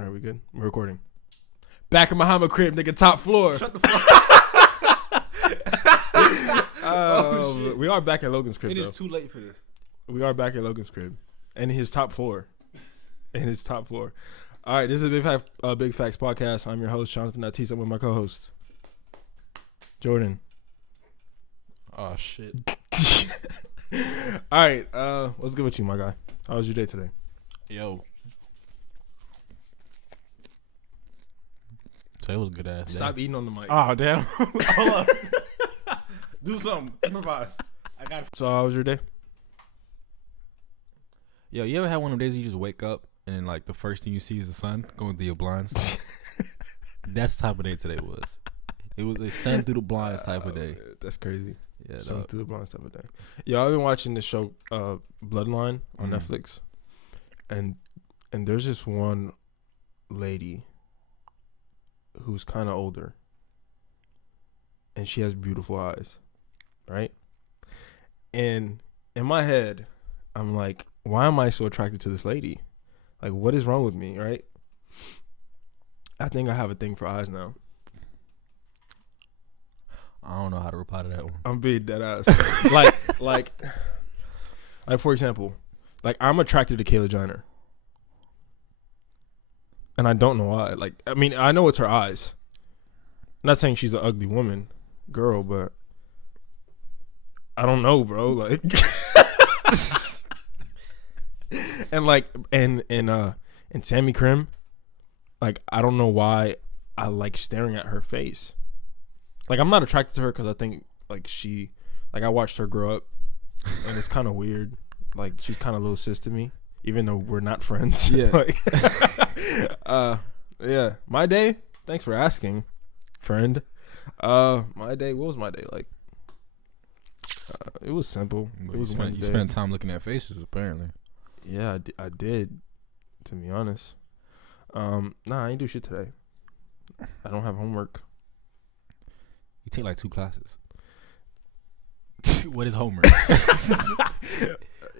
All right, we good? We're recording. Back in my Muhammad crib, nigga, top floor. Shut the fuck up. We are back at Logan's crib. It is too late for this. We are back at Logan's crib. And his top floor. All right, this is the Big Facts Podcast. I'm your host, Jonathan Aziz. I'm with my co-host, Jordan. Oh, shit. All right, what's good with you, my guy? How was your day today? Yo. Today was a good ass day. Stop eating on the mic. Oh, damn. Hold up. Do something. Improvise. I got it. So how was your day? Yo, you ever had one of those days you just wake up and then, like, the first thing you see is the sun going through your blinds? That's the type of day today was. It was a sun through the blinds type of day. That's crazy. Yeah, Sun through the blinds type of day. Yeah, I've been watching the show Bloodline on Netflix. And there's this one lady who's kind of older. And she has beautiful eyes. Right? And in my head, I'm like, why am I so attracted to this lady? Like, what is wrong with me, right? I think I have a thing for eyes now. I don't know how to reply to that one. I'm being dead ass. like for example, like I'm attracted to Kayla Jenner. And I don't know why. Like, I mean, I know it's her eyes. I'm not saying she's an ugly girl, but I don't know, bro. Like and like and Sammy Krim, like I don't know why I like staring at her face. Like I'm not attracted to her because I think like I watched her grow up, and it's kind of weird. Like she's kind of little sis to me, even though we're not friends. Yeah. Like, yeah. My day. Thanks for asking, friend. My day. What was my day like? It was simple. But it was Wednesday. You spent time looking at faces, apparently. Yeah, I did. To be honest, nah, I ain't do shit today. I don't have homework. You take like 2 classes. What is homework?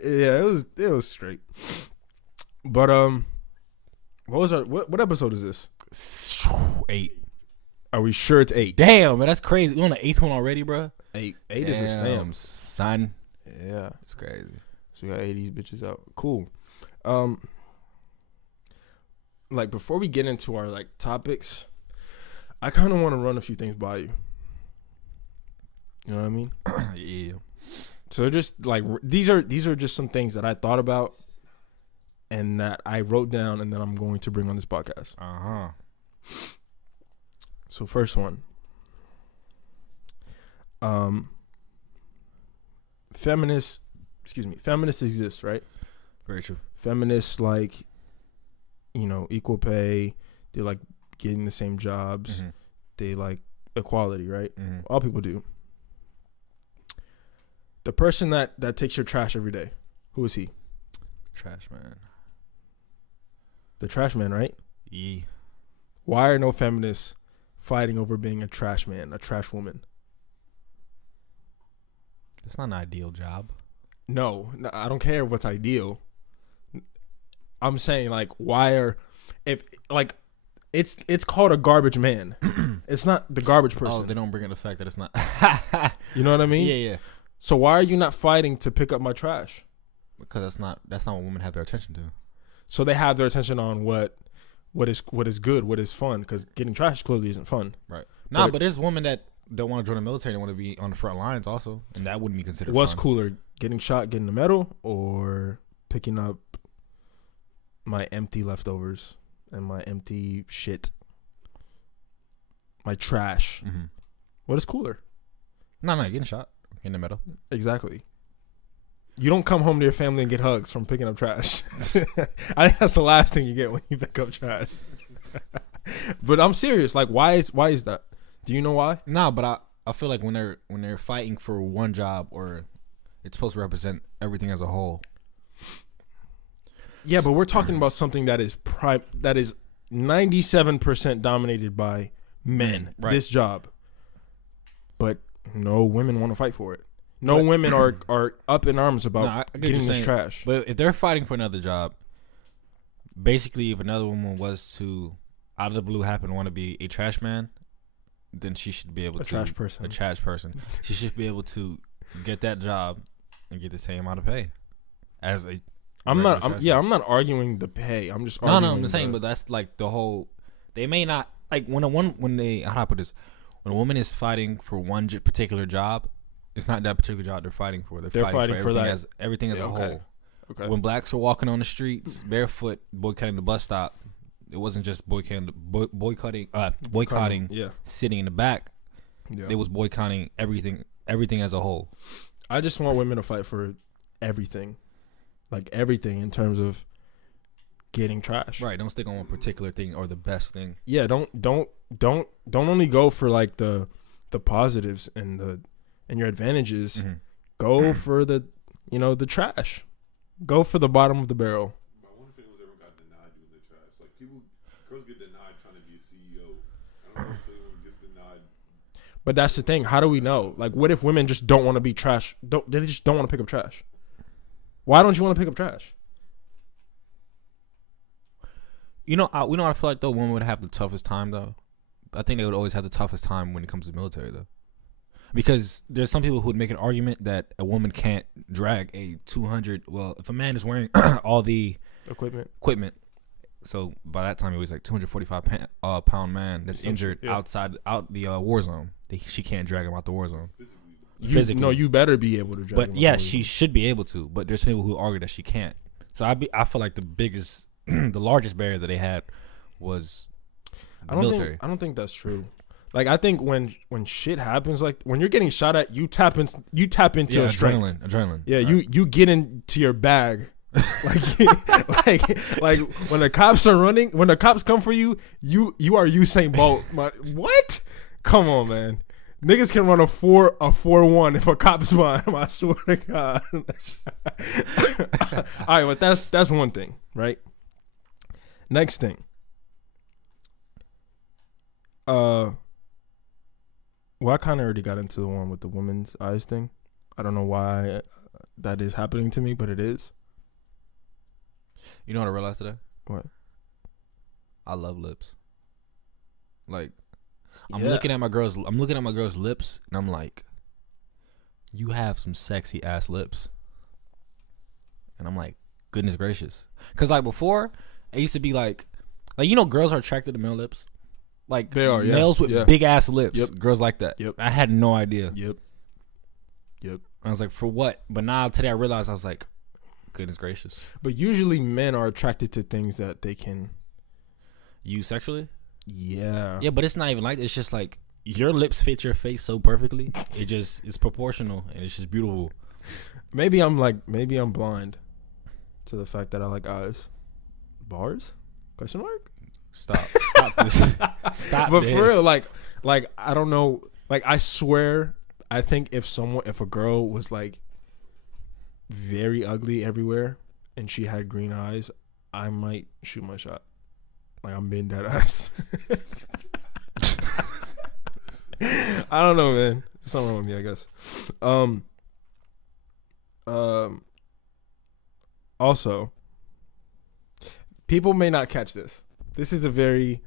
Yeah, it was straight. But what episode is this? 8. Are we sure it's 8? Damn, man, that's crazy. We on the 8th one already, bro. 8 is a stamp, son. Yeah, it's crazy. So we got 8 of these bitches out. Cool. Like before we get into our like topics, I kind of want to run a few things by you. You know what I mean? Yeah. So just like these are just some things that I thought about and that I wrote down and that I'm going to bring on this podcast. So first one. Feminists exist, right? Very true. Feminists like, you know, equal pay. They like getting the same jobs. Mm-hmm. They like equality, right? Mm-hmm. All people do. The person that takes your trash every day, who is he? Trash man. The trash man, right? Yeah. Why are no feminists fighting over being a trash man, a trash woman? That's not an ideal job. No, I don't care what's ideal. I'm saying like it's called a garbage man. It's not the garbage person. Oh, they don't bring in the fact that it's not. You know what I mean? Yeah. So why are you not fighting to pick up my trash? Because that's not what women have their attention to. So they have their attention on what is good, what is fun. Because getting trash clearly isn't fun. Right. But there's women that don't want to join the military. They want to be on the front lines also, and that wouldn't be considered. What's fun. Cooler, getting shot, getting the medal, or picking up my empty leftovers and my empty shit, my trash? Mm-hmm. What is cooler? No, getting shot. In the middle. Exactly. You don't come home to your family and get hugs from picking up trash. I think that's the last thing you get when you pick up trash. But I'm serious. Like, why is that? Do you know why? No, but I feel like when they're fighting for one job, or it's supposed to represent everything as a whole. Yeah, but we're talking about something that is 97% dominated by men. Right. This job. But no women want to fight for it. No women are up in arms about getting this trash. But if they're fighting for another job, basically, if another woman was to, out of the blue, happen to want to be a trash man, then she should be able to. trash person. A trash person. She should be able to get that job and get the same amount of pay as a. I'm not arguing the pay. I'm just No, arguing I'm saying, but that's like the whole. They may not like when how do I put this? When a woman is fighting for one particular job, it's not that particular job they're fighting for. They're fighting for everything as a whole. Okay. When blacks were walking on the streets barefoot, boycotting the bus stop, it wasn't just boycotting sitting in the back. Yeah. It was boycotting everything as a whole. I just want women to fight for everything, like everything in terms of getting trash. Right. Don't stick on one particular thing or the best thing. Yeah. Don't only go for like the positives and your advantages. Mm-hmm. Go for the trash. Go for the bottom of the barrel. But I wonder if anyone's ever got denied doing the trash. Like girls get denied trying to be a CEO. I don't know if anyone gets denied. But that's the thing. How do we know? Like, what if women just don't want to be trash? They just don't want to pick up trash? Why don't you want to pick up trash? I feel like though women would have the toughest time though. I think they would always have the toughest time when it comes to the military though. Because there's some people who would make an argument that a woman can't drag a 200. Well, if a man is wearing all the equipment, so by that time he was like 245 pound man that's injured out the war zone. She can't drag him out the war zone. Physically. No, you better be able to drag him. But yeah, she should be able to. But there's people who argue that she can't. So I feel like the biggest, the largest barrier that they had was the military. I don't think that's true. Like, I think when shit happens, like when you're getting shot at, you tap into your strength. Adrenaline. Yeah, right. you get into your bag. like when the cops are running, when the cops come for you, you are Usain Bolt. What? Come on, man. Niggas can run a 4-1 if a cop is behind him. I swear to God. All right, but that's one thing, right? Next thing. Well, I kind of already got into the one with the women's eyes thing. I don't know why that is happening to me, but it is. You know what I realized today? What? I love lips. Like, I'm looking at my girl's lips, and I'm like, you have some sexy ass lips. And I'm like, goodness gracious. Because like before, I used to be like girls are attracted to male lips. Like they are, males with big ass lips. Yep. Girls like that. Yep. I had no idea. Yep. I was like, for what? But now today I realized, I was like, goodness gracious. But usually men are attracted to things that they can use sexually. Yeah. Yeah, but it's not even like that. It's just like your lips fit your face so perfectly. It's proportional and it's just beautiful. Maybe I'm blind to the fact that I like eyes. Bars? Question mark? Stop this. Stop but this. For real, like I don't know, like I swear, I think if a girl was like very ugly everywhere and she had green eyes, I might shoot my shot. Like, I'm being dead ass. I don't know, man. Something wrong with me, I guess. Also, people may not catch this. This is a very...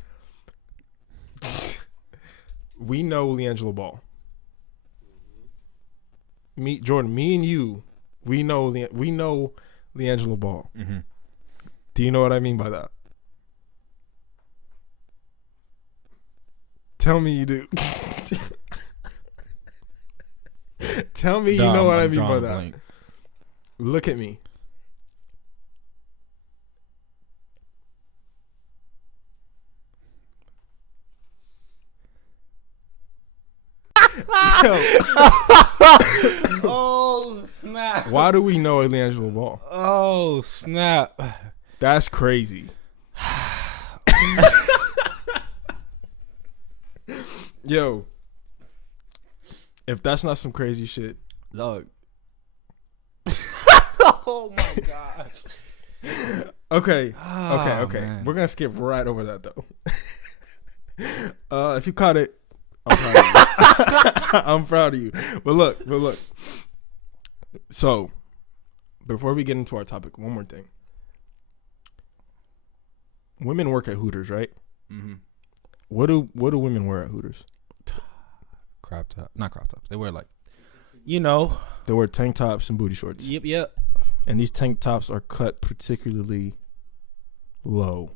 We know LiAngelo Ball. Jordan, me and you, we know LiAngelo Ball. Mm-hmm. Do you know what I mean by that? Tell me you do. Tell me you know what I mean by that. Blank. Look at me. Oh snap! Why do we know LiAngelo Ball? Oh snap! That's crazy. Yo, if that's not some crazy shit, dog. Oh my gosh. Okay. Oh, okay. Man. We're gonna skip right over that though. If you caught it, I'm proud of you. I'm proud of you. But look. So, before we get into our topic, one more thing. women work at Hooters, right? Mm-hmm. What do women wear at Hooters? Not crop tops. They wear like, you know. They wear tank tops and booty shorts. Yep. And these tank tops are cut particularly low,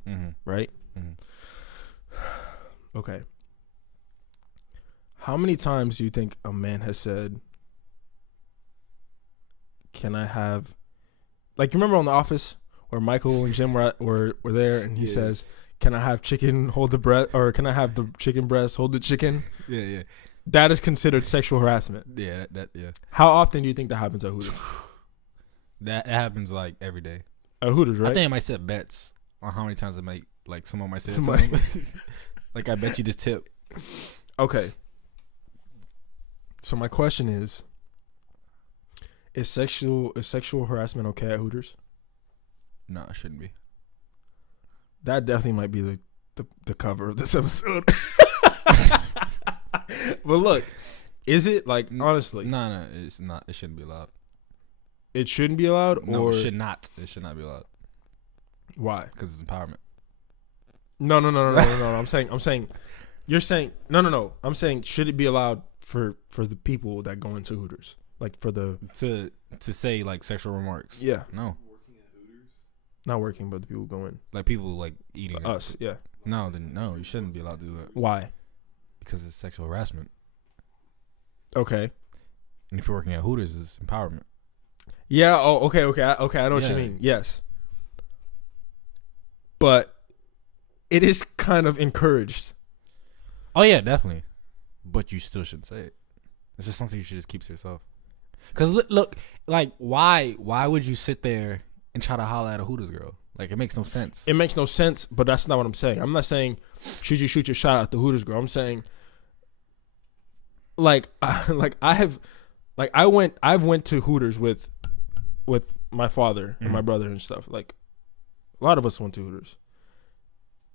right? Mm-hmm. Okay. How many times do you think a man has said, "Can I have," like, you remember on The Office where Michael and Jim were there, and he says, "Can I have chicken, hold the breast," or "Can I have the chicken breast, hold the chicken?" Yeah. That is considered sexual harassment. Yeah. How often do you think that happens at Hooters? That happens like every day. At Hooters, right? I think I might set bets on how many times I might, like, someone might say it to Somebody- them. Like, I bet you this tip. Okay. So my question is sexual harassment okay at Hooters? No, it shouldn't be. That definitely might be the cover of this episode. But look, is it, like, honestly? No, it's not. It shouldn't be allowed. It shouldn't be allowed, No, or it should not. It should not be allowed why? because it's empowerment. No. I'm saying. You're saying no. I'm saying, should it be allowed for the people that go into Hooters, like for the To say like sexual remarks. yeah, No, Working at Hooters? not working, but the people go in. like people like eating it. Us, yeah. No, then no, you shouldn't be allowed to do that Why? because it's sexual harassment. Okay. And if you're working at Hooters, it's empowerment. Yeah. Oh, okay. I know what you Yeah. mean. Yes. But it is kind of encouraged. Oh yeah, definitely. But you still shouldn't say it. It's just something you should just keep to yourself. Cause look, like why would you sit there and try to holler at a Hooters girl? Like, it makes no sense. It makes no sense, but that's not what I'm saying. I'm not saying should you shoot your shot at the Hooters girl. I'm saying I've went to Hooters with my father and my brother and stuff. Like, a lot of us went to Hooters.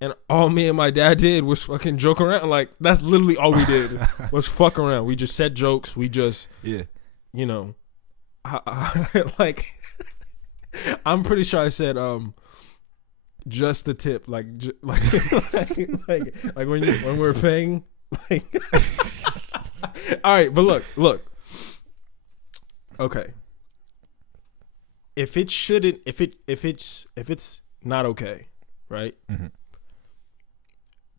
And all me and my dad did was fucking joke around. Like, that's literally all we did was fuck around. We just said jokes. We just, Yeah. you know, like, I'm pretty sure I said, just the tip, like when we're paying, like. All right, but look. Okay. If it's not okay, right? Mm-hmm.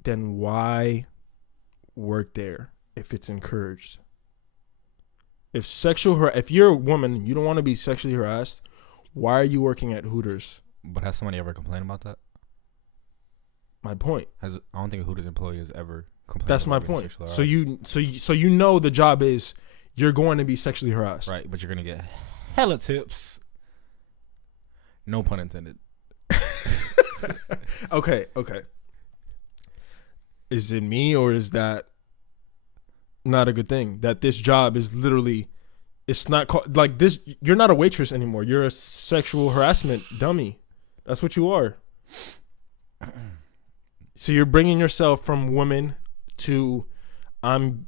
Then why work there if it's encouraged? If you're a woman and you don't want to be sexually harassed, why are you working at Hooters? But has somebody ever complained about that? My point. I don't think a Hooters employee has ever complained. That's my about being point. sexually harassed. So you know the job is you're going to be sexually harassed. Right, but you're gonna get hella tips. No pun intended. Okay. Is it me, or is that not a good thing? That this job is literally, it's not called like this. You're not a waitress anymore. You're a sexual harassment dummy. That's what you are. So you're bringing yourself from woman to I'm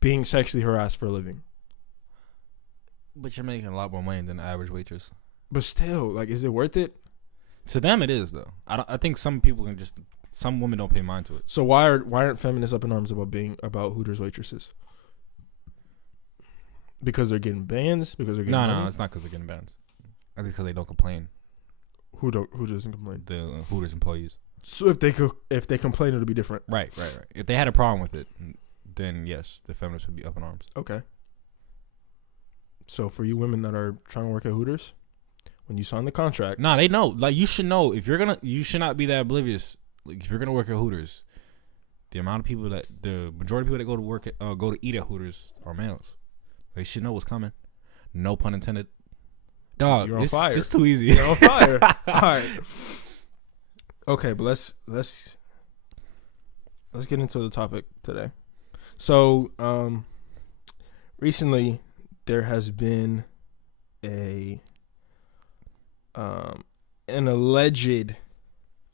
being sexually harassed for a living. But you're making a lot more money than the average waitress. But still, like, is it worth it? To them, it is though. I think some people can just. Some women don't pay mind to it. So why aren't feminists up in arms about Hooters waitresses? Because they're getting bans? Because they're getting money? No, it's not because they're getting bans. I think because they don't complain. Who doesn't complain? The Hooters employees. So if they complain, it'll be different. Right. If they had a problem with it, then yes, the feminists would be up in arms. Okay. So for you women that are trying to work at Hooters, when you sign the contract, Nah, they know. Like, you should know if you should not be that oblivious. Like, if you're gonna work at Hooters, the majority of people that go to work go to eat at Hooters are males. They should know what's coming. No pun intended. Dog, you're on fire. It's too easy. You're on fire. All right. Okay, but let's get into the topic today. So, recently there has been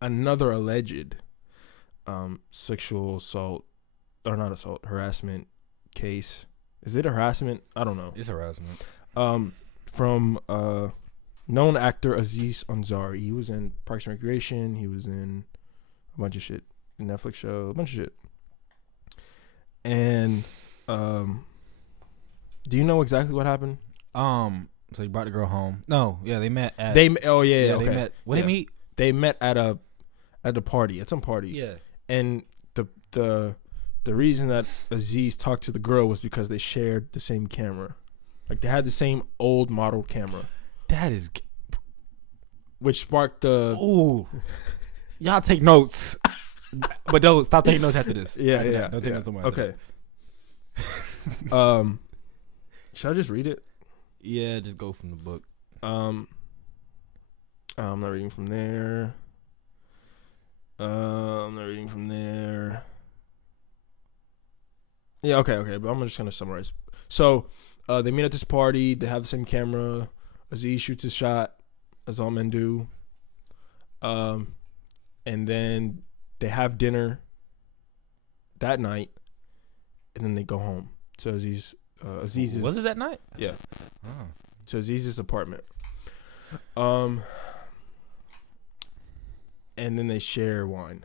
another alleged sexual assault, or not assault, harassment case. Is it harassment? I don't know. It's harassment. From known actor Aziz Ansari. He was in Parks and Recreation. He was in a bunch of shit. A Netflix show, a bunch of shit. And do you know exactly what happened? So he brought the girl home. No, yeah, they met at. Oh yeah, okay. They met. What did they meet? They met at the party, at some party. Yeah. And the reason that Aziz talked to the girl was because they shared the same camera. Like they had the same old model camera. That is. Which sparked the. Ooh. Y'all take notes. But don't stop taking notes after this. Yeah. Don't take notes on my Okay. Should I just read it? Yeah, just go from the book. I'm not reading from there. I'm not reading from there. Yeah, okay, but I'm just gonna summarize. So, they meet at this party. They have the same camera. Aziz shoots his shot, as all men do. And then they have dinner that night, and then they go home to Aziz's. Was it that night? Yeah. Oh. To Aziz's apartment. And then they share wine.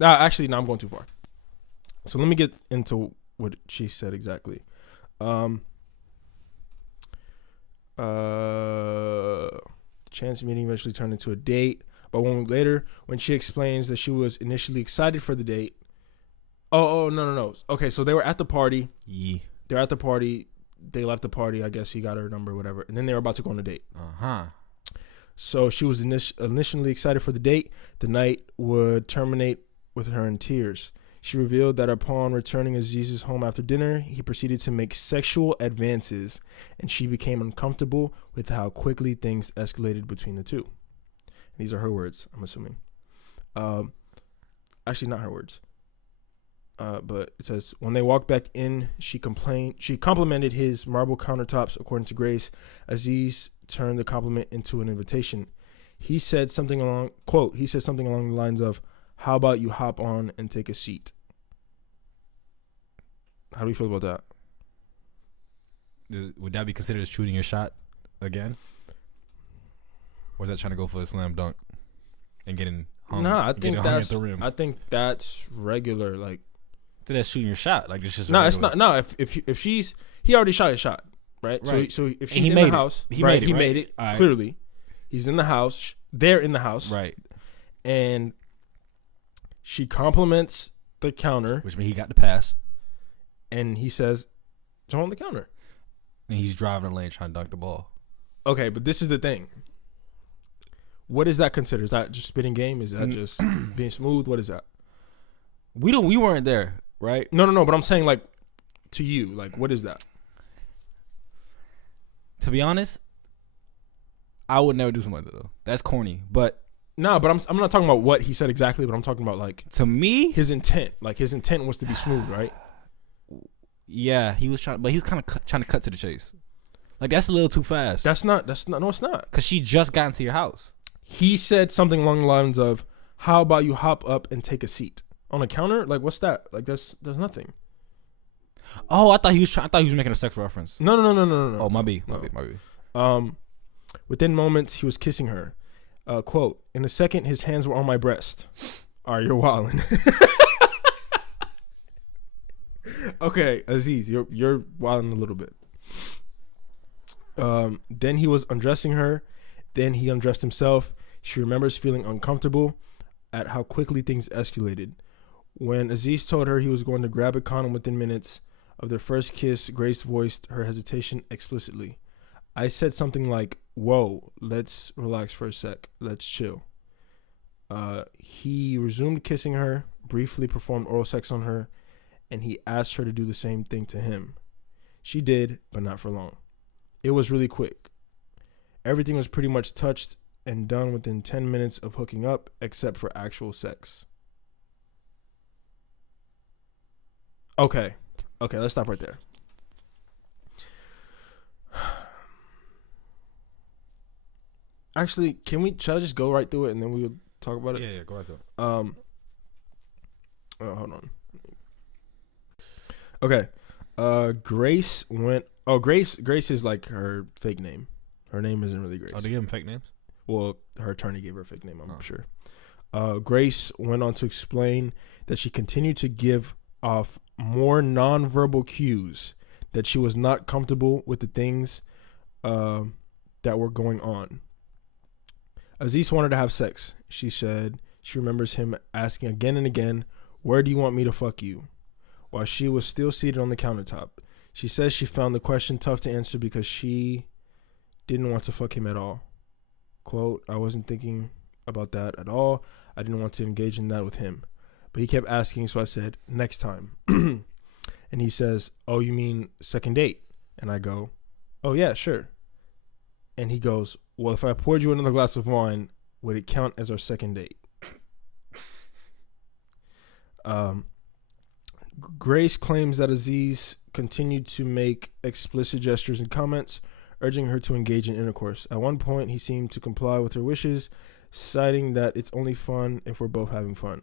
Actually, no, I'm going too far. So let me get into what she said exactly. Chance meeting eventually turned into a date, but 1 week later, when she explains that she was initially excited for the date. Oh, no. Okay, so they were at the party. Yeah. They're at the party. They left the party. I guess he got her number or whatever. And then they were about to go on a date. So she was initially excited for the date. The night would terminate with her in tears. She revealed that upon returning Aziz's home after dinner, he proceeded to make sexual advances, and she became uncomfortable with how quickly things escalated between the two. These are her words, I'm assuming. Actually, not her words. But it says, when they walked back in, she complimented his marble countertops, according to Grace. Aziz turned the compliment into an invitation. He said something along the lines of, "How about you hop on and take a seat?" How do you feel about that? Would that be considered shooting your shot again? Or is that trying to go for a slam dunk and getting hung? Nah, I think that's regular. Like, that's shooting your shot. Like, it's just no, it's not. No, if he already shot his shot, right? Right. So if she's in the house, he made it. Right. Clearly, he's in the house. They're in the house, right? And she compliments the counter, which means he got the pass. And he says, "Jump on the counter." And he's driving the lane trying to dunk the ball. Okay, but this is the thing. What is that considered? Is that just spitting game? Is that just being smooth? What is that? We weren't there, right? No. But I'm saying, like, to you, like, what is that? To be honest, I would never do something like that though. That's corny. But no, but I'm not talking about what he said exactly. But I'm talking about, like, to me, his intent. Like, his intent was to be smooth, right? Yeah, he was trying, but he was kind of trying to cut to the chase. Like, that's a little too fast. That's not. No, it's not. Because she just got into your house. He said something along the lines of, "How about you hop up and take a seat on a counter?" Like, what's that? Like, there's nothing. Oh, I thought he was making a sexual reference. No. Oh, my B. Within moments, he was kissing her. Quote, "In a second, his hands were on my breast." All right, you're wilding. Okay, Aziz, you're wilding a little bit. Then he was undressing her. Then he undressed himself. She remembers feeling uncomfortable at how quickly things escalated. When Aziz told her he was going to grab a condom within minutes of their first kiss, Grace voiced her hesitation explicitly. "I said something like, 'Whoa, let's relax for a sec. Let's chill.' He resumed kissing her, briefly performed oral sex on her, and he asked her to do the same thing to him. She did, but not for long. It was really quick. Everything was pretty much touched and done within 10 minutes of hooking up, except for actual sex." Okay, let's stop right there. Actually, should I just go right through it and then we'll talk about it? Yeah, go right through it. Hold on. Okay. Grace is like her fake name. Her name isn't really Grace. Oh, they give them fake names? Well, her attorney gave her a fake name, I'm sure. Grace went on to explain that she continued to give off more nonverbal cues that she was not comfortable with the things that were going on. Aziz wanted to have sex. She said she remembers him asking again and again, "Where do you want me to fuck you?" while she was still seated on the countertop. She says she found the question tough to answer because she didn't want to fuck him at all. Quote, "I wasn't thinking about that at all. I didn't want to engage in that with him. But he kept asking, so I said, next time." And he says, "Oh, you mean second date?" And I go, "Oh, yeah, sure." And he goes, "Well, if I poured you another glass of wine, would it count as our second date?" Grace claims that Aziz continued to make explicit gestures and comments, urging her to engage in intercourse. At one point, he seemed to comply with her wishes, citing that it's only fun if we're both having fun.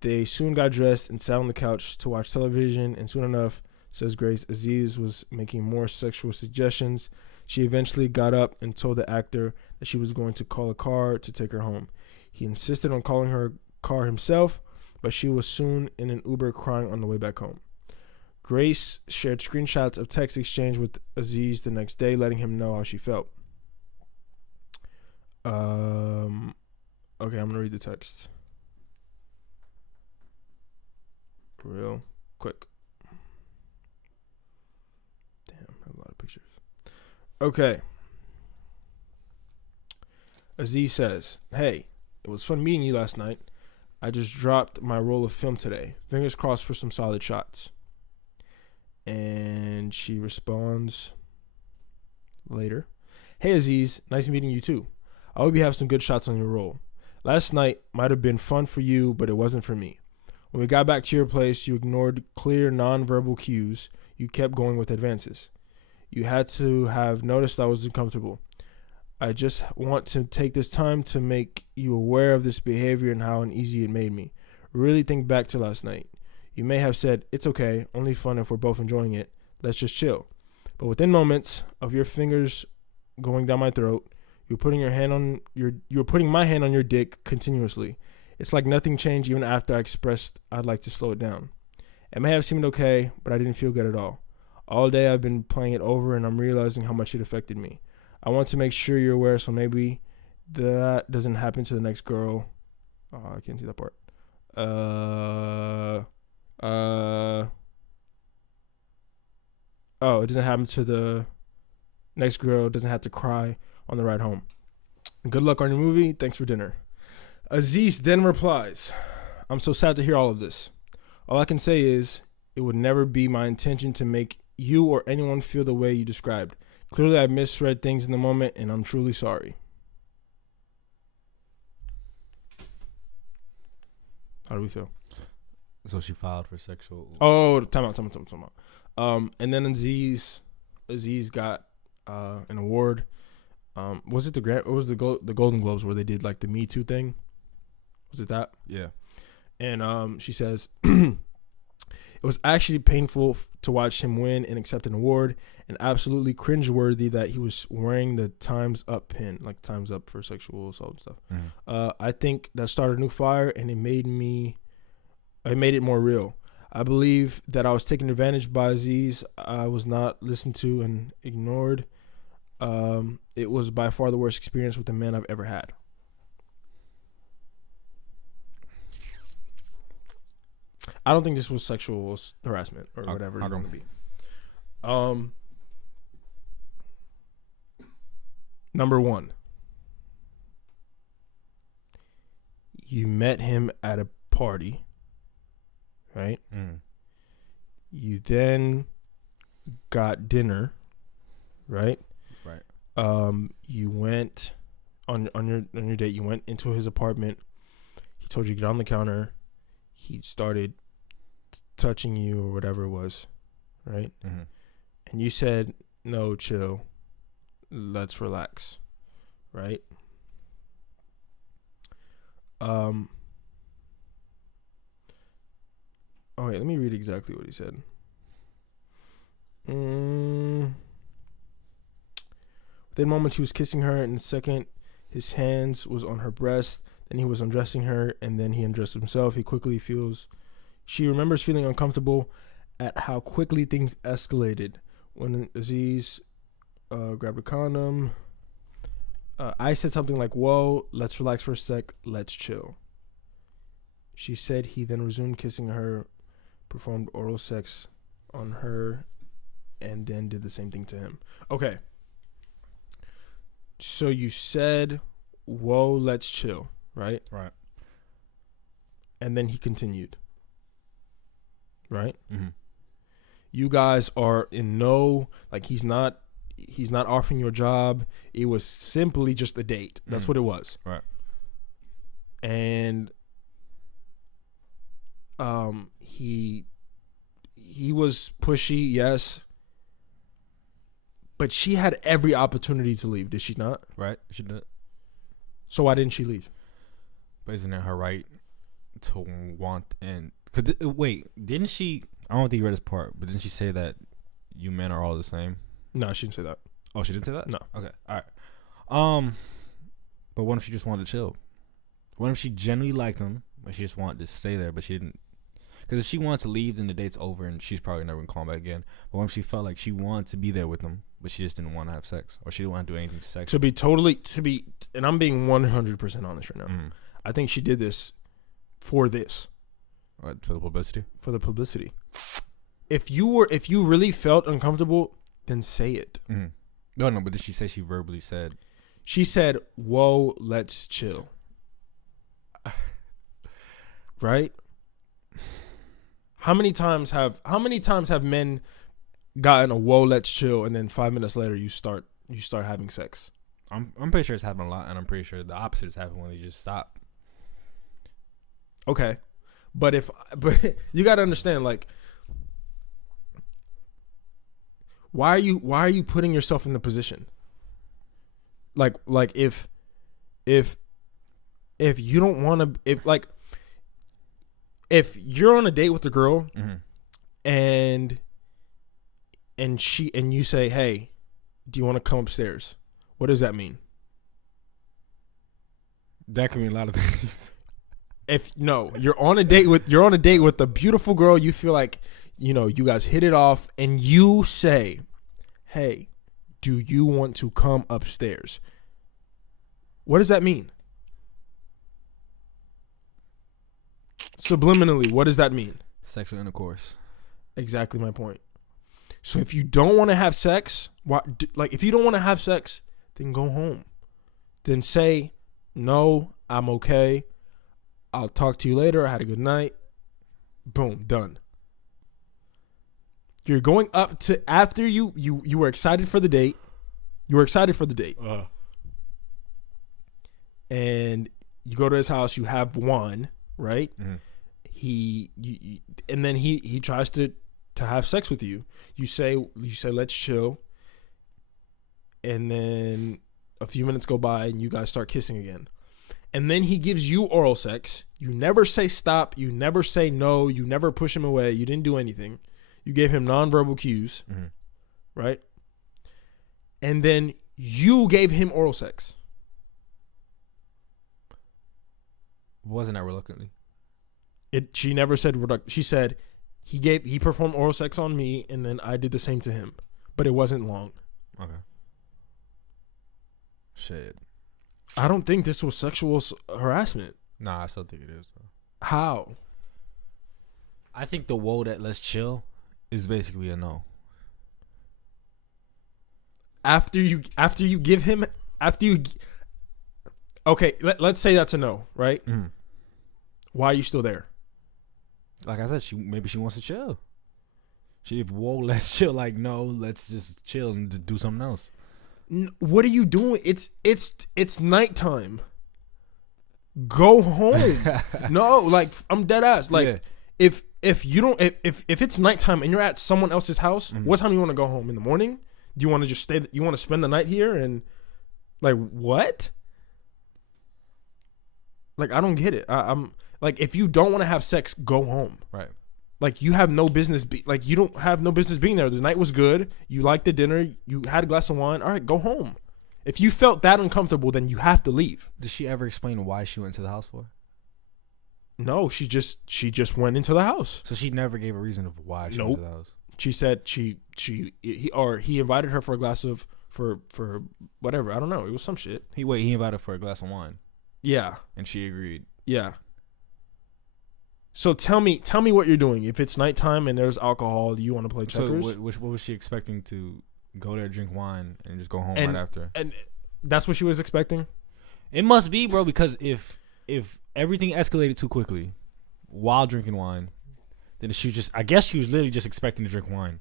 They soon got dressed and sat on the couch to watch television, and soon enough, says Grace, Aziz was making more sexual suggestions. She eventually got up and told the actor that she was going to call a car to take her home. He insisted on calling her car himself, but she was soon in an Uber crying on the way back home. Grace shared screenshots of text exchange with Aziz the next day, letting him know how she felt. Okay, I'm going to read the text real quick. Damn, I have a lot of pictures. Okay. Aziz says, "Hey, it was fun meeting you last night. I just dropped my roll of film today. Fingers crossed for some solid shots." And she responds later, "Hey Aziz, nice meeting you too. I hope you have some good shots on your roll. Last night might have been fun for you, but it wasn't for me. When we got back to your place, you ignored clear nonverbal cues. You kept going with advances. You had to have noticed I was uncomfortable. I just want to take this time to make you aware of this behavior and how uneasy it made me. Really think back to last night. You may have said, 'It's okay, only fun if we're both enjoying it. Let's just chill.' But within moments of your fingers going down my throat, you're putting my hand on your dick continuously. It's like nothing changed even after I expressed I'd like to slow it down. It may have seemed okay, but I didn't feel good at all. All day I've been playing it over and I'm realizing how much it affected me. I want to make sure you're aware so maybe that doesn't happen to the next girl." Oh, I can't see that part. It doesn't happen to the next girl, doesn't have to cry on the ride home. Good luck on your movie. Thanks for dinner. Aziz then replies, "I'm so sad to hear all of this. All I can say is it would never be my intention to make you or anyone feel the way you described. Clearly, I misread things in the moment, and I'm truly sorry." How do we feel? So she filed for sexual. Oh, time out. And then Aziz got an award. Was it the Golden Globes where they did like the Me Too thing? Was it that? Yeah. And she says, "It was actually painful to watch him win and accept an award, and absolutely cringeworthy that he was wearing the Time's Up pin, like Time's Up for sexual assault and stuff. Mm-hmm. I think that started a new fire, and it made it more real. I believe that I was taken advantage by Aziz. I was not listened to and ignored. It was by far the worst experience with a man I've ever had." I don't think this was sexual harassment or whatever it's going to be. Number one, you met him at a party, right? Mm. You then got dinner, right? Right. You went on your date. You went into his apartment. He told you to get on the counter. He started touching you or whatever it was, right? Mm-hmm. And you said, "No, chill. Let's relax," right? Oh wait, let me read exactly what he said. Within moments, he was kissing her, and the second his hands was on her breast, Then he was undressing her, and then he undressed himself. She remembers feeling uncomfortable at how quickly things escalated. When Aziz grabbed a condom, I said something like, "Whoa, let's relax for a sec, let's chill." She said he then resumed kissing her, performed oral sex on her, and then did the same thing to him. Okay. So you said, "Whoa, let's chill," right? Right. And then he continued. Right? Mm-hmm. You guys are in he's not offering you a job. It was simply just a date. That's what it was. Right. And he was pushy, yes. But she had every opportunity to leave, did she not? Right. She did. So why didn't she leave? But isn't it her right to want and... Cause wait, didn't she... I don't think you read this part, but didn't she say that you men are all the same? No, she didn't say that. Oh, she didn't say that? No. Okay. All right. But what if she just wanted to chill? What if she genuinely liked him, but she just wanted to stay there, but she didn't? Because if she wanted to leave, then the date's over, and she's probably never gonna call him back again. But what if she felt like she wanted to be there with him, but she just didn't want to have sex, or she didn't want to do anything sexual? And I'm being 100% honest right now. Mm. I think she did this for this. What, for the publicity? For the publicity. If you really felt uncomfortable, then say it. Mm. No, but did she say she verbally said? She said, "Whoa, let's chill." Right? How many times have men gotten a "whoa, let's chill" and then 5 minutes later you start having sex? I'm pretty sure it's happened a lot, and I'm pretty sure the opposite has happened when they just stop. Okay. But you got to understand, like, why are you putting yourself in the position? Like if you don't want to, if you're on a date with a girl, mm-hmm. and you say, "Hey, do you want to come upstairs?" What does that mean? That can mean a lot of things. You're on a date with a beautiful girl, you feel like, you guys hit it off, and you say, "Hey, do you want to come upstairs?" What does that mean? Subliminally, what does that mean? Sexual intercourse. Exactly my point. So if you don't want to have sex, if you don't want to have sex, then go home. Then say, "No, I'm okay. I'll talk to you later. I had a good night." Boom, done. You're going up to, after you were excited for the date. You were excited for the date. And you go to his house, you have wine, right? Mm-hmm. And then he tries to have sex with you. You say "Let's chill." And then a few minutes go by and you guys start kissing again. And then he gives you oral sex. You never say stop. You never say no. You never push him away. You didn't do anything. You gave him nonverbal cues, mm-hmm. right? And then you gave him oral sex. Wasn't that reluctantly? She never said reluctant. She said he performed oral sex on me, and then I did the same to him. But it wasn't long. Okay. Shit. I don't think this was sexual harassment. Nah, I still think it is, though. How? I think the "whoa, that let's chill" is basically a no. Okay, let's say that's a no, right? Mm-hmm. Why are you still there? Like I said, maybe she wants to chill. If "whoa, let's chill," like, no, let's just chill and just do something else. What are you doing? It's nighttime. Go home. No, like, I'm dead ass. Like, yeah. if you don't, if it's nighttime and you're at someone else's house, mm-hmm. What time you want to go home? In the morning? Do you want to just stay? You want to spend the night here? And like, what? Like, I don't get it. I'm like, if you don't want to have sex, go home. Right. Like, you have no business. You don't have no business being there. The night was good. You liked the dinner. You had a glass of wine. All right, go home. If you felt that uncomfortable, then you have to leave. Did she ever explain why she went to the house for? No, she just went into the house. So she never gave a reason of why she went to the house. She said he invited her for a glass of for whatever. I don't know. It was some shit. He invited her for a glass of wine. Yeah. And she agreed. Yeah. So tell me what you're doing. If it's nighttime and there's alcohol, do you want to play checkers? So what was she expecting, to go there, drink wine, and just go home right after? And that's what she was expecting? It must be, bro, because if everything escalated too quickly while drinking wine, then I guess she was literally just expecting to drink wine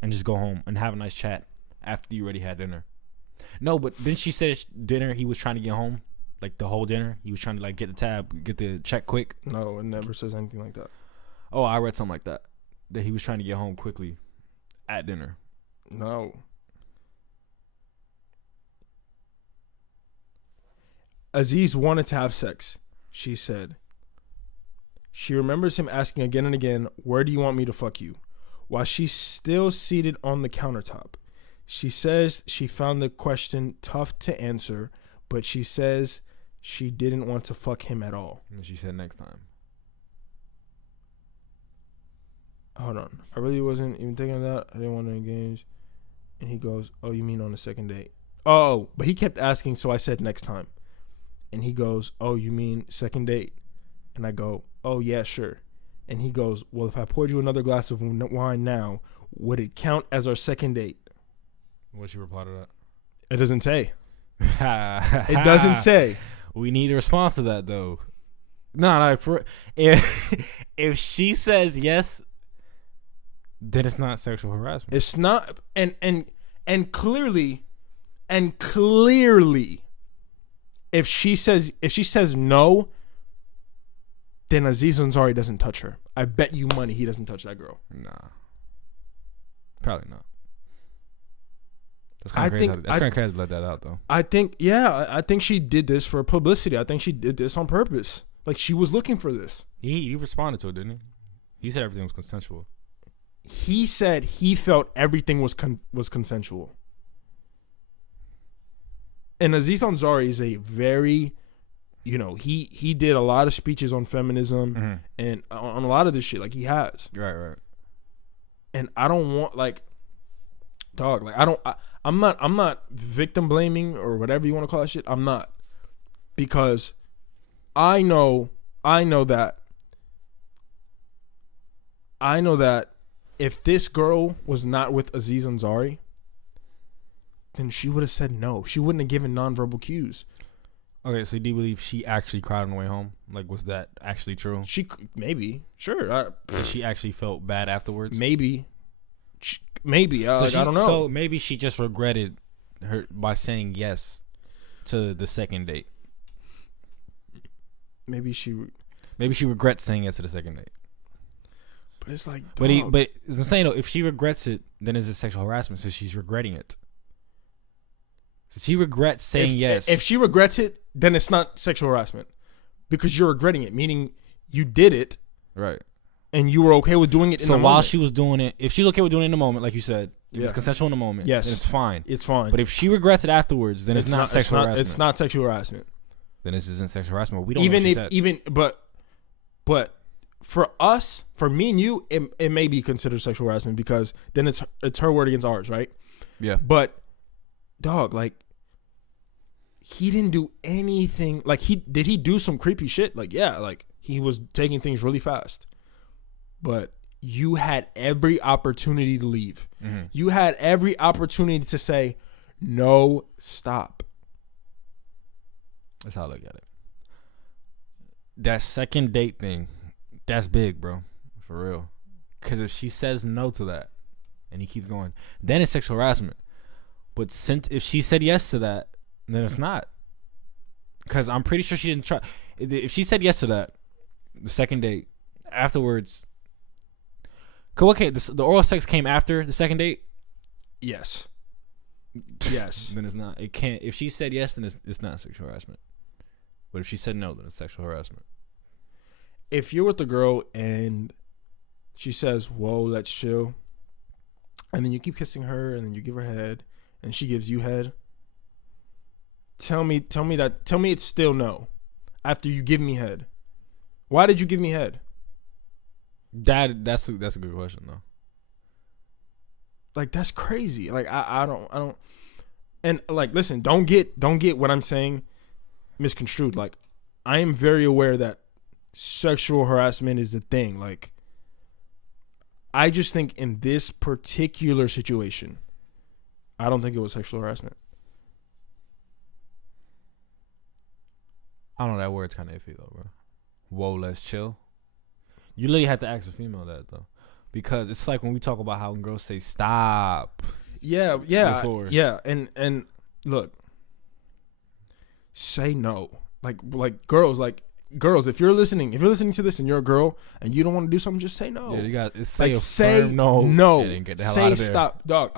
and just go home and have a nice chat after you already had dinner. No, but then she said dinner, he was trying to get home. Like the whole dinner, he was trying to like get the check quick. No, it never says anything like that. Oh, I read something like that he was trying to get home quickly at dinner. No. Aziz wanted to have sex, she said. She remembers him asking again and again, "Where do you want me to fuck you?" while she's still seated on the countertop. She says she found the question tough to answer, but she says she didn't want to fuck him at all. And she said next time. Hold on. I really wasn't even thinking of that. I didn't want to engage. And he goes, "Oh, you mean on the second date?" Oh, but he kept asking, so I said next time. And he goes, "Oh, you mean second date?" And I go, "Oh, yeah, sure." And he goes, "Well, if I poured you another glass of wine now, would it count as our second date?" What'd you reply to that? It doesn't say. It doesn't say. We need a response to that, though. No, if she says yes, then it's not sexual harassment. It's not, and clearly, if she says no, then Aziz Ansari doesn't touch her. I bet you money he doesn't touch that girl. Nah, probably not. That's kind of crazy to let that out, though. I think she did this for publicity. I think she did this on purpose. Like, she was looking for this. He responded to it, didn't he? He said everything was consensual. He said he felt everything was consensual. And Aziz Ansari is a very, he did a lot of speeches on feminism and on a lot of this shit. Like, he has. Right. And I don't want, like, dog, like, I'm not victim blaming or whatever you want to call that shit. I'm not, because I know that if this girl was not with Aziz Ansari, then she would have said no. She wouldn't have given nonverbal cues. Okay, so do you believe she actually cried on the way home? Like, was that actually true? Maybe, sure. She actually felt bad afterwards? Maybe. I don't know. So maybe she just regretted her by saying yes to the second date. Maybe she regrets saying yes to the second date. But it's like, dog. But I'm saying though, if she regrets it, then is it sexual harassment? So she's regretting it. So she regrets saying yes. If she regrets it, then it's not sexual harassment, because you're regretting it, meaning you did it, right? And you were okay with doing it in the moment. So while she was doing it, if she's okay with doing it in the moment, like you said, if it's consensual in the moment, yes, then it's fine. It's fine. But if she regrets it afterwards, then it's not sexual harassment. It's not sexual harassment. Then this isn't sexual harassment. We don't know but for us, for me and you, it may be considered sexual harassment, because then it's her word against ours, right? Yeah. But dog, like, he didn't do anything. Like, did he do some creepy shit? Like, yeah, like, he was taking things really fast. But you had every opportunity to leave. Mm-hmm. You had every opportunity to say, no, stop. That's how I look at it. That second date thing, that's big, bro. For real. Because if she says no to that and he keeps going, then it's sexual harassment. But if she said yes to that, then it's not. Because I'm pretty sure she didn't try. If she said yes to that, the second date, afterwards. Okay, the oral sex came after the second date? Yes. Then it's not. It can't. If she said yes, then it's not sexual harassment. But if she said no, then it's sexual harassment. If you're with the girl and she says, "Whoa, let's chill," and then you keep kissing her and then you give her head and she gives you head, tell me it's still no after you give me head. Why did you give me head? That's a good question though. Like that's crazy. Like I don't. And like, listen, don't get what I'm saying misconstrued. Like, I am very aware that sexual harassment is a thing. Like, I just think in this particular situation, I don't think it was sexual harassment. I don't know, that word's kind of iffy though, bro. Whoa, let's chill. You literally have to ask a female that though, because it's like when we talk about how girls say stop. Yeah, Before. yeah, and look, say no. Like girls, if you're listening to this and you're a girl and you don't want to do something, just say no. Yeah, you got say firm no. No. Yeah, get the hell say out of there. Stop, dog.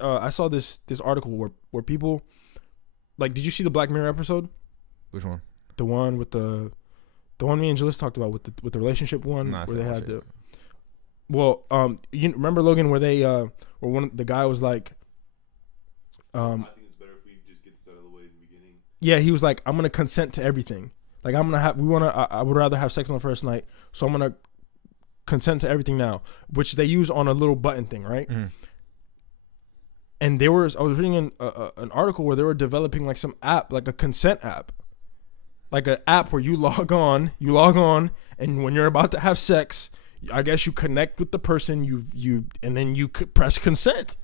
I saw this article where people, like, did you see the Black Mirror episode? Which one? The one with the one me and Jalissa talked about with the relationship one, Nah, where they had the. Well, you remember, Logan, where they where the guy was like, I think it's better if we just get this out of the way in the beginning. yeah, he was like, I'm gonna consent to everything. Like, I would rather have sex on the first night, so I'm gonna consent to everything now, which they use on a little button thing, right? Mm. And I was reading an article where they were developing like some app, like a consent app, like an app where you log on, and when you're about to have sex, I guess you connect with the person and then you could press consent.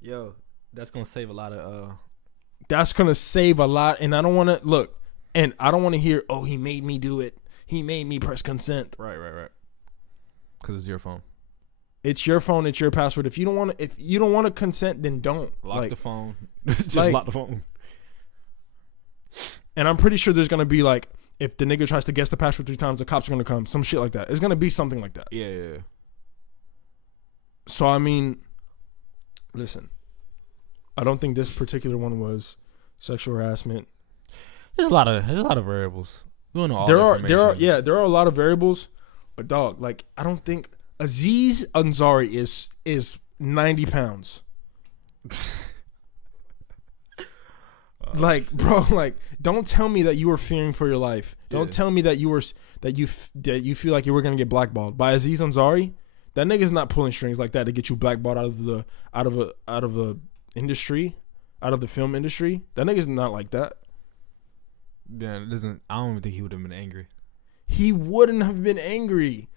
Yo, that's gonna save a lot of. That's gonna save a lot, and I don't want to look, and I don't want to hear, oh, he made me do it. He made me press consent. Right. Because it's your phone. It's your phone. It's your password. If you don't want to consent, then don't Lock the phone. Just like, lock the phone. And I'm pretty sure there's gonna be like, if the nigga tries to guess the password 3 times, the cops are gonna come. Some shit like that. It's gonna be something like that. Yeah. So I mean, listen, I don't think this particular one was sexual harassment. There's a lot of variables. We don't know all there are a lot of variables, but dog, like, I don't think Aziz Ansari is 90 pounds. Like, bro, like, don't tell me that you were fearing for your life. Don't tell me that you feel like you were gonna get blackballed by Aziz Ansari. That nigga's not pulling strings like that to get you blackballed out of the industry, out of the film industry. That nigga's not like that. Yeah, I don't even think he would have been angry. He wouldn't have been angry.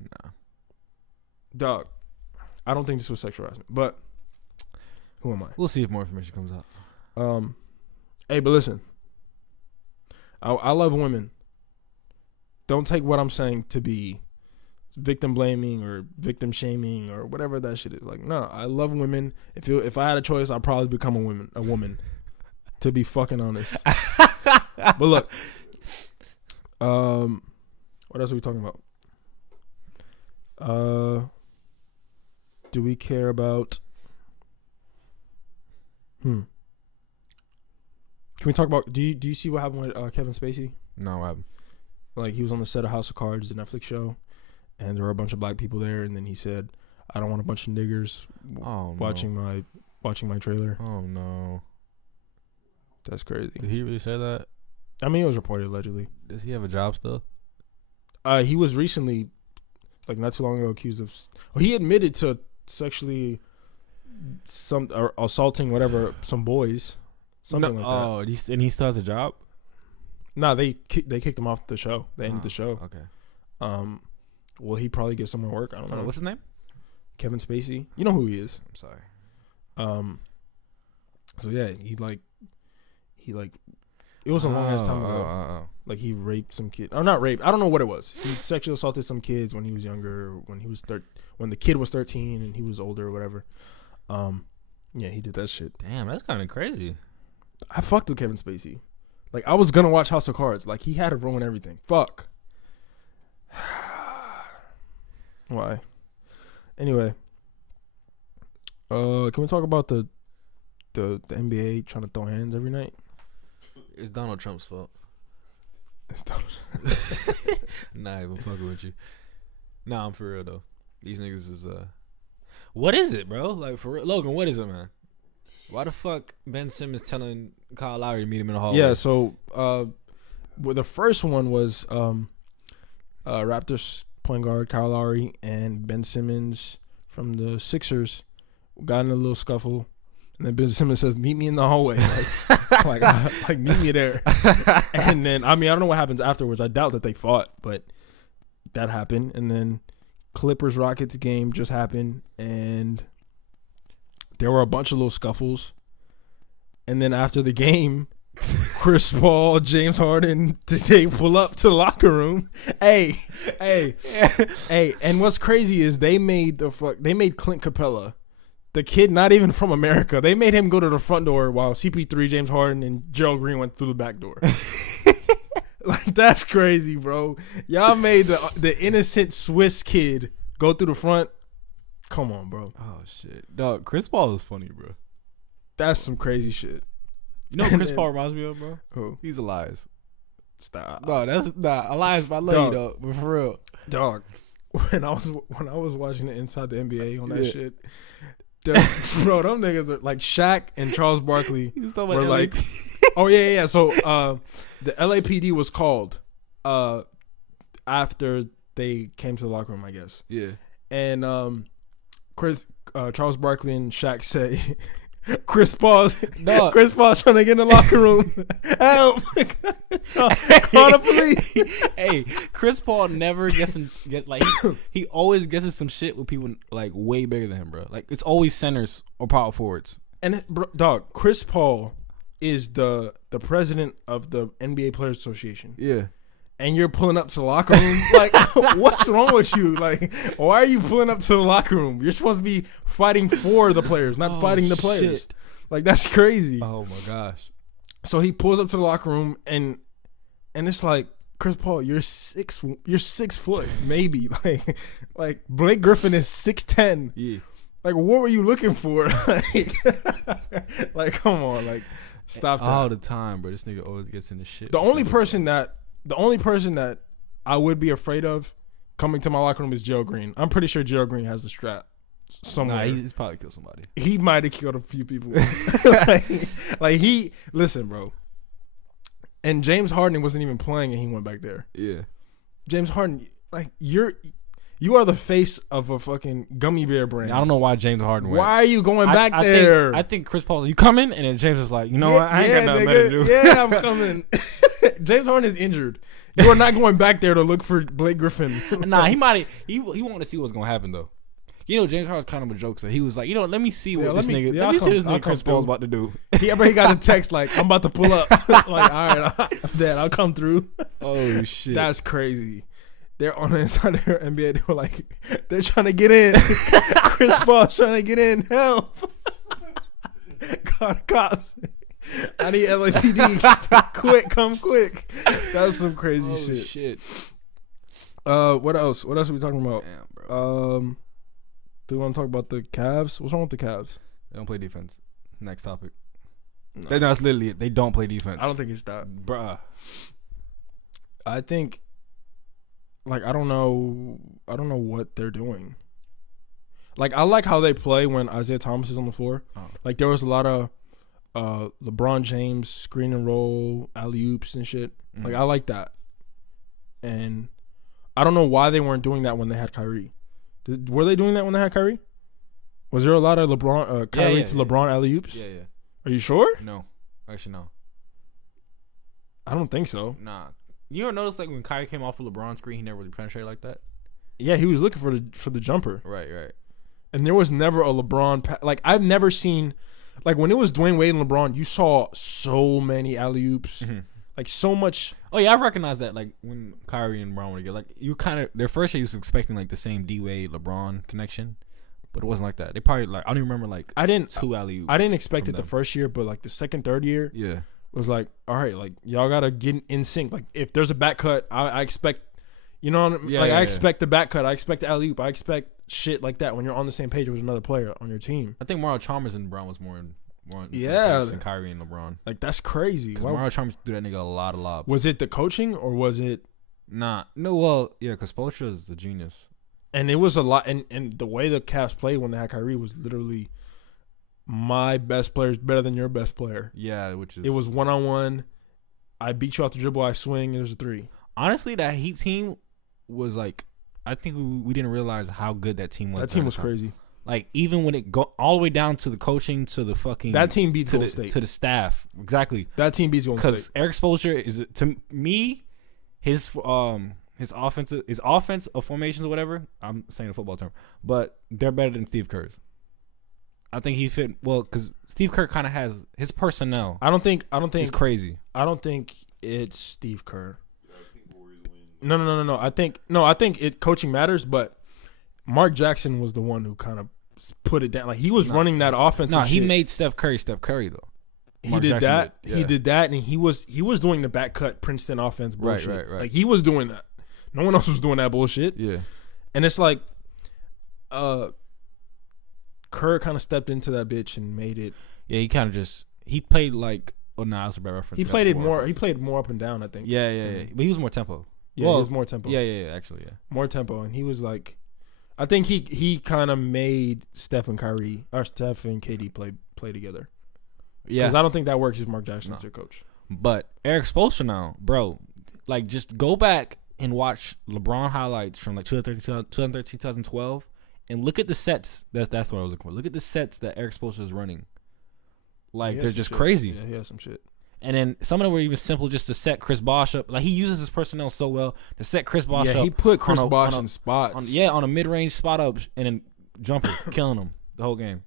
Nah. Dog, I don't think this was sexual harassment, but who am I? We'll see if more information comes out. Hey, but listen, I love women. Don't take what I'm saying to be victim blaming or victim shaming or whatever that shit is. Like, no, I love women. If I had a choice, I'd probably become a woman. To be fucking honest. But look, what else are we talking about? Do we care about? Can we talk about? Do you see what happened with Kevin Spacey? No, what happened? Like, he was on the set of House of Cards, the Netflix show, and there were a bunch of black people there. And then he said, "I don't want a bunch of niggers watching my trailer." Oh no, that's crazy. Did he really say that? I mean, it was reported allegedly. Does he have a job still? He was recently, like not too long ago, accused of. He admitted to sexually assaulting some boys, something like that. Oh, and he still has a job? No, they kicked him off the show. They ended the show. Okay. Will he probably get somewhere work? I don't know. What's his name? Kevin Spacey. You know who he is. I'm sorry. So yeah, he it was a long ass time ago. Like, he raped some kid. Or not raped. I don't know what it was. He sexually assaulted some kids when he was younger, when the kid was 13 and he was older or whatever. Yeah, he did that shit. Damn, that's kind of crazy. I fucked with Kevin Spacey. Like, I was gonna watch House of Cards. Like, he had to ruin everything. Fuck. Why? Anyway, can we talk about the NBA trying to throw hands every night? It's Donald Trump's fault. It's Donald. Nah, I'm fucking with you. Nah, I'm for real though. These niggas is What is it, bro? Like, for real, Logan, what is it, man? Why the fuck Ben Simmons telling Kyle Lowry to meet him in the hallway? Yeah, so well, the first one was Raptors point guard Kyle Lowry and Ben Simmons from the Sixers got in a little scuffle, and then Ben Simmons says, "Meet me in the hallway," like meet me there. And then I don't know what happens afterwards. I doubt that they fought, but that happened. And then Clippers Rockets game just happened, and there were a bunch of little scuffles. And then after the game, Chris Paul, James Harden, they pull up to the locker room. Hey. And what's crazy is they made Clint Capella, the kid not even from America, they made him go to the front door while CP3, James Harden, and Gerald Green went through the back door. Like, that's crazy, bro. Y'all made the innocent Swiss kid go through the front. Come on, bro. Oh shit, dog. Chris Paul is funny, bro. That's some crazy shit. You know what Chris Paul reminds me of, bro? Who? He's Elias. Stop. No, that's not Elias. I love you, though. But for real, dog. When I was watching it Inside the NBA on that shit, bro, them niggas are like Shaq and Charles Barkley were like, oh yeah. So the LAPD was called after they came to the locker room, I guess. Yeah. And Charles Barkley and Shaq say, Chris Paul's trying to get in the locker room. Help! Call the police. Hey, Chris Paul never he always gets in some shit with people like way bigger than him, bro. Like it's always centers or power forwards. And dog, Chris Paul is the president of the NBA Players Association. Yeah. And you're pulling up to the locker room. Like, what's wrong with you? Like, why are you pulling up to the locker room? You're supposed to be fighting for the players, not fighting the players. Shit. Like, that's crazy. Oh my gosh. So he pulls up to the locker room, and it's like, Chris Paul, you're 6 foot, maybe. Like Blake Griffin is 6'10". Yeah. Like, what were you looking for? Like, come on, like, stop that. All the time, bro. This nigga always gets in the shit. The only person that I would be afraid of coming to my locker room is Gerald Green. I'm pretty sure Gerald Green has the strap somewhere. Nah, he's probably killed somebody. He might have killed a few people. Listen, bro. And James Harden wasn't even playing, and he went back there. Yeah. James Harden, like you are the face of a fucking gummy bear brand. I don't know why James Harden went. Why are you going back there? I think Chris Paul, you coming? And then James is like, you know what? I ain't got nothing better to do. Yeah, I'm coming. James Harden is injured. You are not going back there to look for Blake Griffin. Nah, he wanted to see what's gonna happen though. You know, James Harden's kind of a jokester. He was like, let me see what this nigga Chris Paul's about to do. He got a text like, I'm about to pull up. Like, all right, I'm dead. I'll come through. Oh shit, that's crazy. They're on the inside of their NBA. They were like, they're trying to get in. Chris Paul's trying to get in. Help! God, cops. I need LAPD. Quick, come quick. That's some crazy shit. What else? What else are we talking about? Damn, bro. Do we want to talk about the Cavs? What's wrong with the Cavs? They don't play defense. Next topic. No. That's literally it. They don't play defense. I don't think it's that. Bruh. I think, like, I don't know what they're doing. Like, I like how they play when Isaiah Thomas is on the floor. Oh. Like, there was a lot of LeBron James screen and roll, alley-oops and shit. Like, I like that. And I don't know why they weren't doing that when they had Kyrie. Were they doing that when they had Kyrie? Was there a lot of Kyrie to LeBron alley-oops? Yeah. Are you sure? No. Actually, no. I don't think so. Nah. You ever notice, like, when Kyrie came off of LeBron's screen, he never really penetrated like that? Yeah, he was looking for the jumper. Right. And there was never a LeBron... like, I've never seen... Like, when it was Dwayne Wade and LeBron, you saw so many alley-oops. Mm-hmm. Like, so much... Oh, yeah, I recognize that, like, when Kyrie and LeBron were together. Like, you kind of... Their first year, you was expecting, like, the same D-Wade-LeBron connection. But it wasn't like that. They probably, like... I don't even remember, like, two alley-oops. I didn't expect it the first year, but, like, the second, third year... Yeah. Was like, all right, like, y'all got to get in sync. Like, if there's a back cut, I expect... You know what I mean? Yeah, I expect the back cut. I expect the alley-oop. I expect shit like that when you're on the same page with another player on your team. I think Mario Chalmers and LeBron was more than Kyrie and LeBron. Like, that's crazy. Mario Chalmers threw that nigga a lot of lobs. Was it the coaching or was it... Nah. No, well, yeah, because Spoelstra is a genius. And it was a lot... And the way the Cavs played when they had Kyrie was literally... my best player is better than your best player. Yeah, which is It was 1-on-1. I beat you off the dribble. I swing. There's a 3. honestly that Heat team was like. I think we didn't realize how good that team was. That team was crazy. Like even when it go all the way down to the coaching to the fucking That team beats to Golden the State. to the staff exactly. That team beats Golden Because State. Eric Spoelstra is to me his offensive formations or whatever. I'm saying a football term, but they're better than Steve Kerr's. I think he fit well because Steve Kerr kind of has his personnel. I don't think It's crazy. I don't think it's Steve Kerr. Yeah, I think Warriors win. No. I think it coaching matters, but Mark Jackson was the one who kind of put it down. Like he was running that offense. No, he made Steph Curry though. He Mark did Jackson that. did, yeah. He did that, and he was doing the back cut Princeton offense bullshit. Right. Like he was doing that. No one else was doing that bullshit. Yeah. And it's like, Kerr kind of stepped into that bitch and made it. Yeah, he kind of he played like. Oh no, that's a bad reference. He played it more. He played more up and down. I think. Yeah. But he was more tempo. Yeah, he was more tempo. Yeah. Actually, yeah. More tempo, and he was like, I think he kind of made Steph and KD play together. Yeah. Because I don't think that works if Mark Jackson's your coach. But Eric Spoelstra now, bro, like just go back and watch LeBron highlights from like 2013, 2012, and look at the sets. That's what I was looking for. Look at the sets that Eric Spoelstra is running. Like they're just crazy. Yeah, he has some shit. And then some of them were even simple, just to set Chris Bosh up. Like he uses his personnel so well to set Chris Bosh up. Yeah, he put Chris Bosh in spots. On a mid-range spot up and then jumper, killing him the whole game.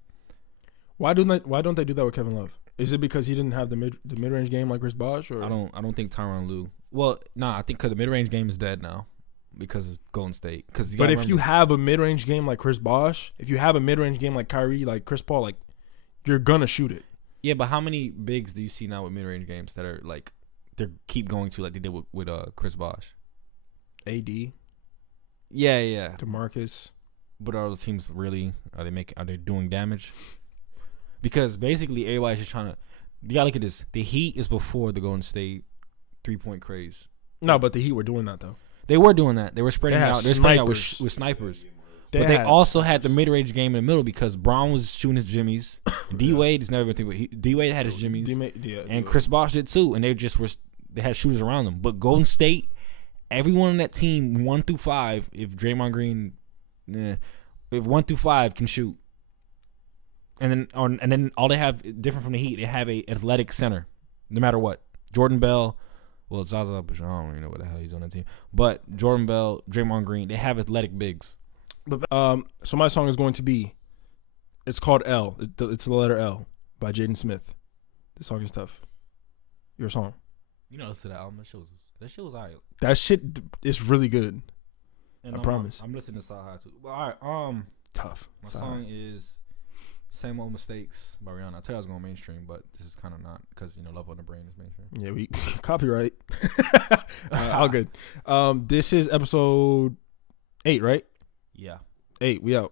Why don't they do that with Kevin Love? Is it because he didn't have the mid-range game like Chris Bosh? Or I don't think Tyronn Lue. Well, I think because the mid-range game is dead now because of Golden State. But if you have a mid-range game like Chris Bosh, if you have a mid-range game like Kyrie, like Chris Paul, like you're gonna shoot it. Yeah, but how many bigs do you see now with mid-range games that are like they keep going to like they did with Chris Bosh? AD. Yeah. DeMarcus. But are those teams really are they doing damage? Because basically everybody's just trying to. You gotta look at this. The Heat is before the Golden State 3-point craze. No, but the Heat were doing that though. They were doing that. They were spreading out. They're spreading out with snipers. But they also had the mid-range game in the middle because Braun was shooting his jimmies. D Wade has never been thinking. D Wade had his jimmies, and Chris Bosh did too. And they had shooters around them. But Golden State, everyone on that team 1 through 5, if Draymond Green, if 1 through 5 can shoot, and then all they have different from the Heat, they have a athletic center, no matter what. Jordan Bell, well Zaza, but I don't really know what the hell he's on that team. But Jordan Bell, Draymond Green, they have athletic bigs. So my song is going to be, it's called L. It's the letter L by Jaden Smith. This song is tough. Your song. You know, listen to that album. That shit was alright. That shit is really good. And I promise. I'm listening to South High too. Well, all right. Tough. My song is "Same Old Mistakes" by Rihanna. I tell you I was going mainstream, but this is kind of not because Love on the Brain is mainstream. Yeah, we copyright. How good. This is episode 8, right? Yeah. 8. We out.